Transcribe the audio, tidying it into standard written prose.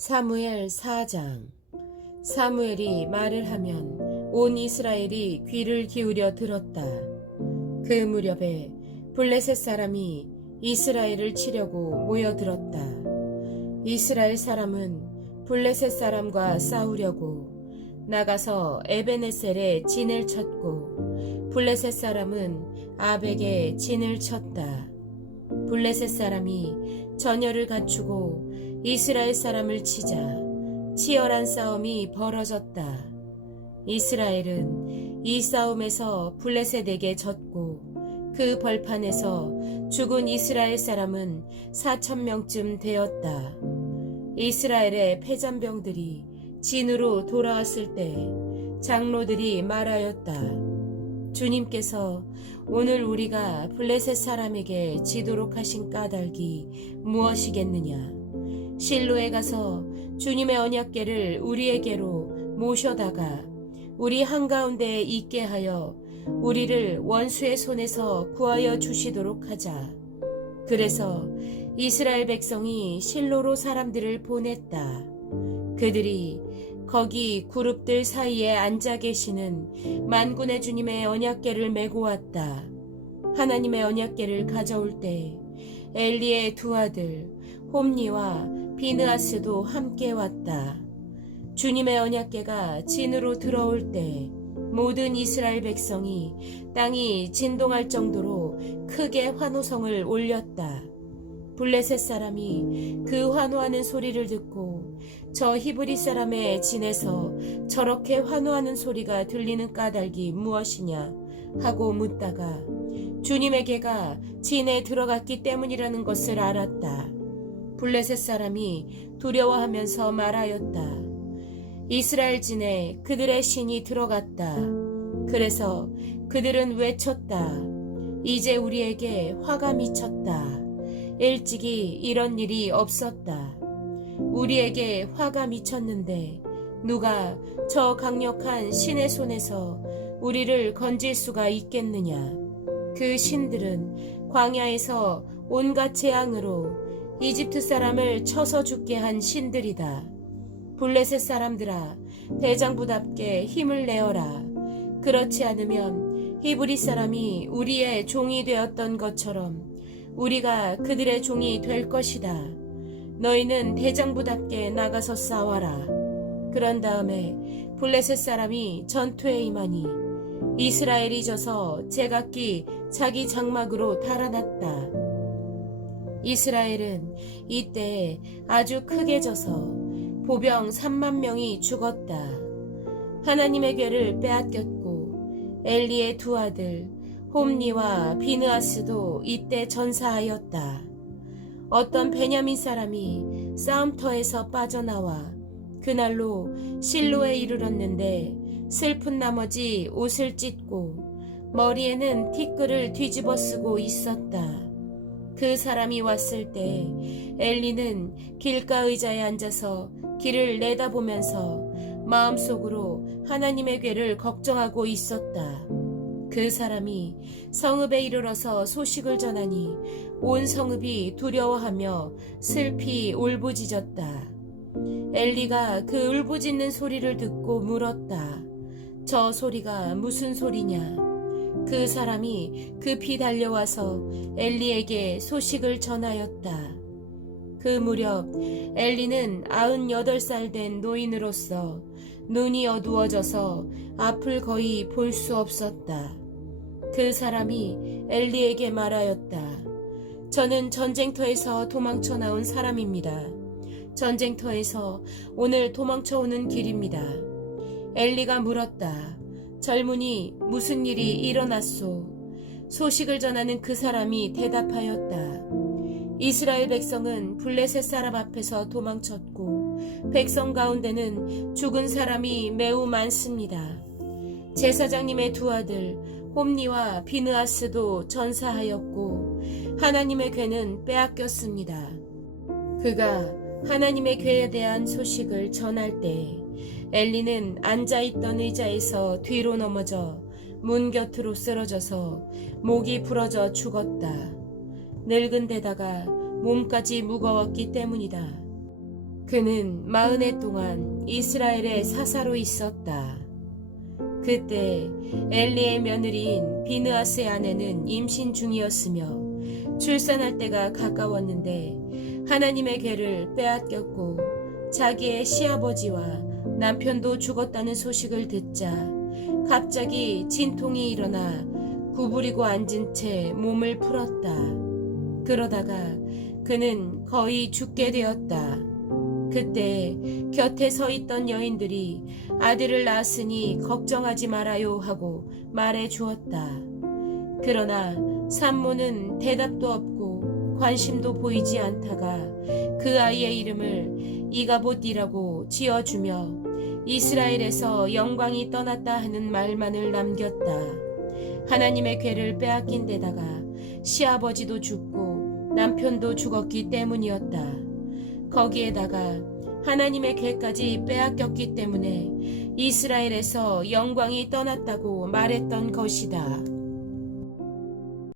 사무엘 4장. 사무엘이 말을 하면 온 이스라엘이 귀를 기울여 들었다. 그 무렵에 블레셋 사람이 이스라엘을 치려고 모여들었다. 이스라엘 사람은 블레셋 사람과 싸우려고 나가서 에베네셀에 진을 쳤고 블레셋 사람은 아벡에 진을 쳤다. 블레셋 사람이 전열을 갖추고 이스라엘 사람을 치자 치열한 싸움이 벌어졌다. 이스라엘은 이 싸움에서 블레셋에게 졌고 그 벌판에서 죽은 이스라엘 사람은 4,000명쯤 되었다. 이스라엘의 패잔병들이 진으로 돌아왔을 때 장로들이 말하였다. 주님께서 오늘 우리가 블레셋 사람에게 지도록 하신 까닭이 무엇이겠느냐? 실로에 가서 주님의 언약궤를 우리에게로 모셔다가 우리 한가운데에 있게 하여 우리를 원수의 손에서 구하여 주시도록 하자. 그래서 이스라엘 백성이 실로로 사람들을 보냈다. 그들이 거기 그룹들 사이에 앉아 계시는 만군의 주님의 언약궤를 메고 왔다. 하나님의 언약궤를 가져올 때 엘리의 두 아들 홈니와 비느하스도 함께 왔다. 주님의 언약궤가 진으로 들어올 때 모든 이스라엘 백성이 땅이 진동할 정도로 크게 환호성을 올렸다. 블레셋 사람이 그 환호하는 소리를 듣고 저 히브리 사람의 진에서 저렇게 환호하는 소리가 들리는 까닭이 무엇이냐 하고 묻다가 주님의 궤가 진에 들어갔기 때문이라는 것을 알았다. 블레셋 사람이 두려워하면서 말하였다. 이스라엘 진에 그들의 신이 들어갔다. 그래서 그들은 외쳤다. 이제 우리에게 화가 미쳤다. 일찍이 이런 일이 없었다. 우리에게 화가 미쳤는데 누가 저 강력한 신의 손에서 우리를 건질 수가 있겠느냐. 그 신들은 광야에서 온갖 재앙으로 이집트 사람을 쳐서 죽게 한 신들이다. 블레셋 사람들아, 대장부답게 힘을 내어라. 그렇지 않으면 히브리 사람이 우리의 종이 되었던 것처럼 우리가 그들의 종이 될 것이다. 너희는 대장부답게 나가서 싸워라. 그런 다음에 블레셋 사람이 전투에 임하니 이스라엘이 져서 제각기 자기 장막으로 달아났다. 이스라엘은 이때 아주 크게 져서 보병 3만 명이 죽었다. 하나님의 궤를 빼앗겼고 엘리의 두 아들 홈니와 비느하스도 이때 전사하였다. 어떤 베냐민 사람이 싸움터에서 빠져나와 그날로 실로에 이르렀는데 슬픈 나머지 옷을 찢고 머리에는 티끌을 뒤집어 쓰고 있었다. 그 사람이 왔을 때 엘리는 길가 의자에 앉아서 길을 내다보면서 마음속으로 하나님의 궤를 걱정하고 있었다. 그 사람이 성읍에 이르러서 소식을 전하니 온 성읍이 두려워하며 슬피 울부짖었다. 엘리가 그 울부짖는 소리를 듣고 물었다. 저 소리가 무슨 소리냐? 그 사람이 급히 달려와서 엘리에게 소식을 전하였다. 그 무렵 엘리는 98살 된 노인으로서 눈이 어두워져서 앞을 거의 볼 수 없었다. 그 사람이 엘리에게 말하였다. 저는 전쟁터에서 도망쳐 나온 사람입니다. 전쟁터에서 오늘 도망쳐 오는 길입니다. 엘리가 물었다. 젊은이, 무슨 일이 일어났소? 소식을 전하는 그 사람이 대답하였다. 이스라엘 백성은 블레셋 사람 앞에서 도망쳤고 백성 가운데는 죽은 사람이 매우 많습니다. 제사장님의 두 아들 홈니와 비느하스도 전사하였고 하나님의 궤는 빼앗겼습니다. 그가 하나님의 궤에 대한 소식을 전할 때 엘리는 앉아있던 의자에서 뒤로 넘어져 문 곁으로 쓰러져서 목이 부러져 죽었다. 늙은 데다가 몸까지 무거웠기 때문이다. 그는 40해 동안 이스라엘의 사사로 있었다. 그때 엘리의 며느리인 비느하스의 아내는 임신 중이었으며 출산할 때가 가까웠는데 하나님의 괴를 빼앗겼고 자기의 시아버지와 남편도 죽었다는 소식을 듣자 갑자기 진통이 일어나 구부리고 앉은 채 몸을 풀었다. 그러다가 그는 거의 죽게 되었다. 그때 곁에 서 있던 여인들이 아들을 낳았으니 걱정하지 말아요 하고 말해 주었다. 그러나 산모는 대답도 없고 관심도 보이지 않다가 그 아이의 이름을 이가봇이라고 지어주며 이스라엘에서 영광이 떠났다 하는 말만을 남겼다. 하나님의 괴를 빼앗긴 데다가 시아버지도 죽고 남편도 죽었기 때문이었다. 거기에다가 하나님의 괴까지 빼앗겼기 때문에 이스라엘에서 영광이 떠났다고 말했던 것이다.